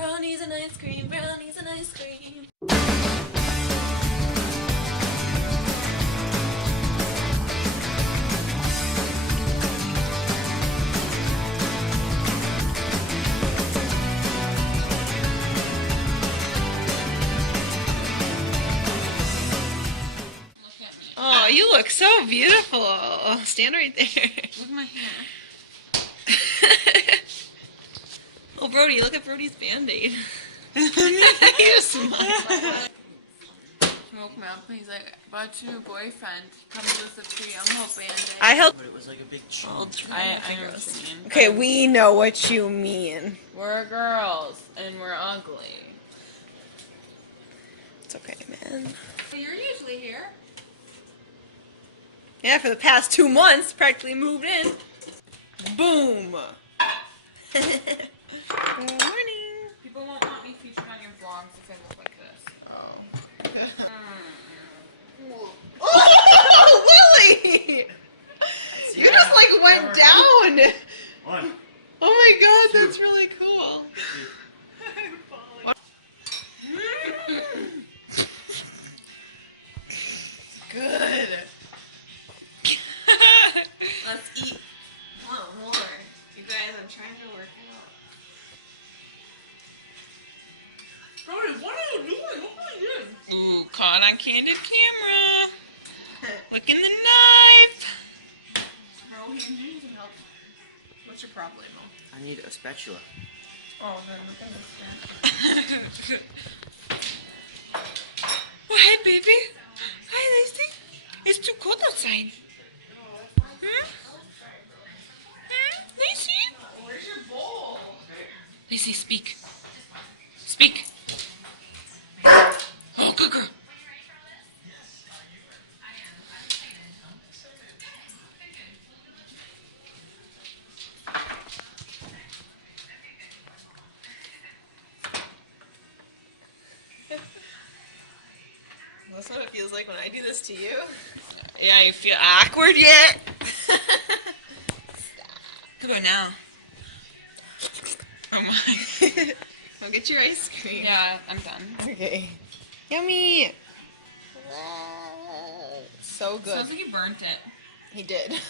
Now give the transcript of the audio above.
Brownies and ice cream, brownies and ice cream. Oh, you look so beautiful. Stand right there. Look at my hair. Oh, Brody, look at Brody's Band-Aid. You smile. Smoke me up, please. I bought you a boyfriend. Comes with a free Elmo Band-Aid. I helped. But it was like a big I know what you mean. Okay, we know what you mean. We're girls, and we're ugly. It's okay, man. You're usually here. Yeah, for the past 2 months, practically moved in. Boom. Good morning. People won't want me featured on your vlogs if I look like this. Oh. Oh, Lily! You just like went down. 1. Oh my god, that's really cool. Good. Let's eat. Come on, more. You guys, I'm trying to work it out. Brody, what are you doing? What are you doing? Ooh, caught on candid camera. Look in the knife. Bro, you need help. What's your problem, Mo? I need a spatula. Oh, then look at this guy. Well, hey, baby. Hi, Lacey. It's too cold outside. Lacey? Where's your bowl? Lacey, speak. Speak. Oh, good girl. That's what it feels like when I do this to you. Yeah, you feel awkward yet? How about now? Oh my. Go get your ice cream. Yeah, I'm done. Okay. Yummy. So good. Sounds like you burnt it. He did.